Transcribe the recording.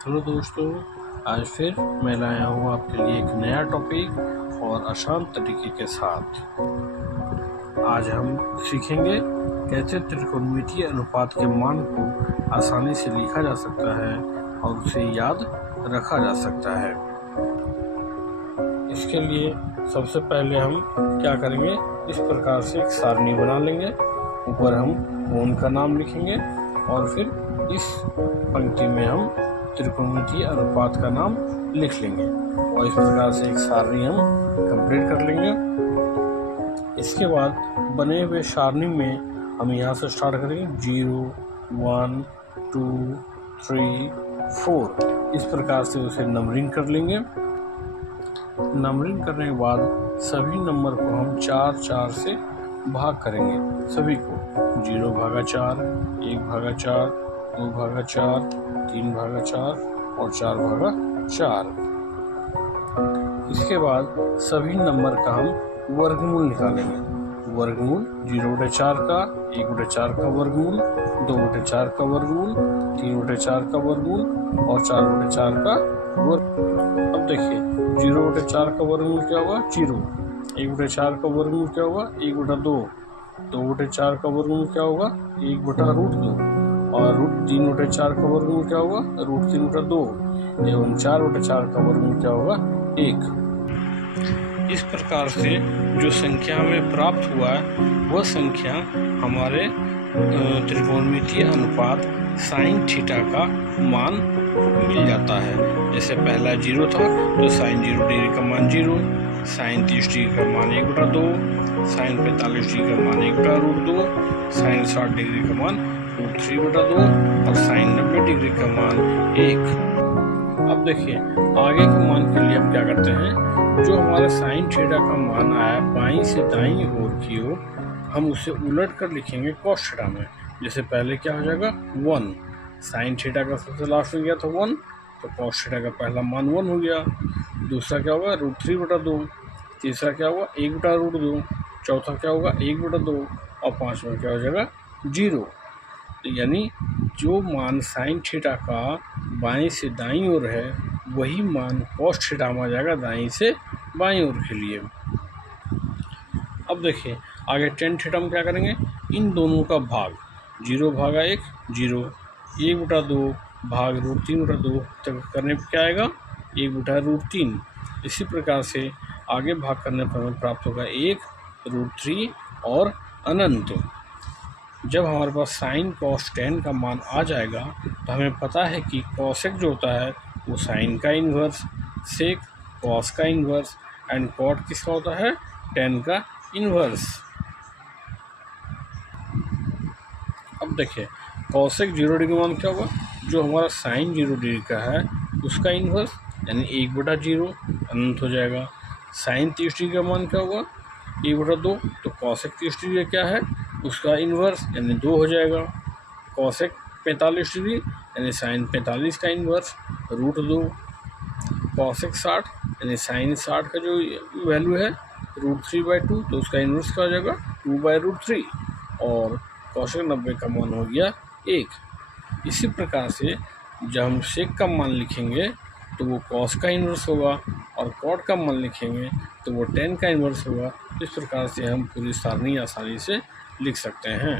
Hello दोस्तों, आज फिर मैं लाया हूँ आपके लिए एक नया टॉपिक और आसान तरीके के साथ। आज हम सीखेंगे कैसे त्रिकोणमितीय अनुपात के मान को आसानी से लिखा जा सकता है और उसे याद रखा जा सकता है। इसके लिए सबसे पहले हम क्या करेंगे, इस प्रकार से एक सारणी बना लेंगे। ऊपर हम कोण का नाम लिखेंगे और फिर इस पंक्ति में हम त्रिकोणमितीय अनुपात का नाम लिख लेंगे और इस प्रकार से एक सारणी हम कंप्लीट कर लेंगे। इसके बाद बने हुए सारणी में हम यहाँ से स्टार्ट करेंगे 0, 1, 2, 3, 4 इस प्रकार से उसे नंबरिंग कर लेंगे। नंबरिंग करने के बाद सभी नंबर को हम 4 से भाग करेंगे। सभी को 0/4, 1/4, 2/4, 3/4 और 4/4। इसके बाद सभी नंबर का हम वर्गमूल निकालेंगे। वर्गमूल 0/4 का, 1/4 का वर्गमूल, 2/4 का वर्गमूल, 3/4 का वर्गमूल और 4/4 का वर्गमूल। अब देखिए 0/4 का वर्गमूल क्या होगा 0, 1/4 का वर्गमूल क्या होगा 1/2, 2/4 का वर्गमूल क्या होगा 1/√2 और √3/4 का वर्गमूल क्या होगा √3/2 एवं 4/4 का वर्गमूल क्या होगा 1। इस प्रकार से जो संख्या हमें प्राप्त हुआ है वह संख्या हमारे त्रिकोणमितीय अनुपात साइन थीटा का मान मिल जाता है। जैसे पहला 0 था तो साइन 0 डिग्री का मान 0, साइन 30 डिग्री का मान 1/2, साइन 45 डिग्री का मान 1/√2, साइन 60 डिग्री का मान √3/2 और साइन 90 डिग्री का मान 1। अब देखिए आगे के मान के लिए हम क्या करते हैं, जो हमारा साइन थीटा का मान आया बाईं से दाईं ओर की ओर, हम उसे उलट कर लिखेंगे कॉस थीटा में। जैसे पहले क्या हो जाएगा 1, साइन थीटा का सबसे लास्ट में गया था 1 तो कॉस थीटा का पहला मान 1 हो गया। दूसरा क्या होगा √3/2, तीसरा क्या होगा 1/√2, चौथा क्या होगा 1/2 और पांचवा क्या हो जाएगा 0। यानी जो मान साइन थीटा का बाएं से दाईं ओर है वही मान कॉस थीटा में आ जाएगा दाईं से बाईं ओर के लिए। अब देखिए आगे टेन थीटा में क्या करेंगे, इन दोनों का भाग 0/1 0, 1/2 भाग √3/2 तक करने पर क्या आएगा 1/√3। इसी प्रकार से आगे भाग करने पर हमें प्राप्त होगा 1, √3 और अनंत। जब हमारे पास साइन कॉस टेन का मान आ जाएगा तो हमें पता है कि कॉसेक जो होता है वो साइन का इन्वर्स, सेक कॉस का इन्वर्स एंड कॉट किसका होता है टेन का इन्वर्स। अब देखिए कॉसेक 0 डिग्री मान क्या होगा, जो हमारा साइन 0 डिग्री का है उसका इन्वर्स यानी 1/0 अनंत हो जाएगा। साइन 30 डिग्री का मान क्या होगा 1/2 तो कॉसेक 30 डिग्री क्या है उसका इन्वर्स यानी 2 हो जाएगा। कॉसेक 45 डिग्री यानी साइन 45 का इन्वर्स √2। कॉसेक 60 यानी साइन 60 का जो वैल्यू है √3/2 तो उसका इन्वर्स क्या हो जाएगा 2/√3 और कॉसेक 90 का मान हो गया 1। इसी प्रकार से जब हम सेक का मान लिखेंगे तो वो कॉस का इन्वर्स होगा और कॉट का मान लिखेंगे तो वो टेन का इन्वर्स होगा। इस प्रकार से हम पूरी सारणी आसानी से लिख सकते हैं।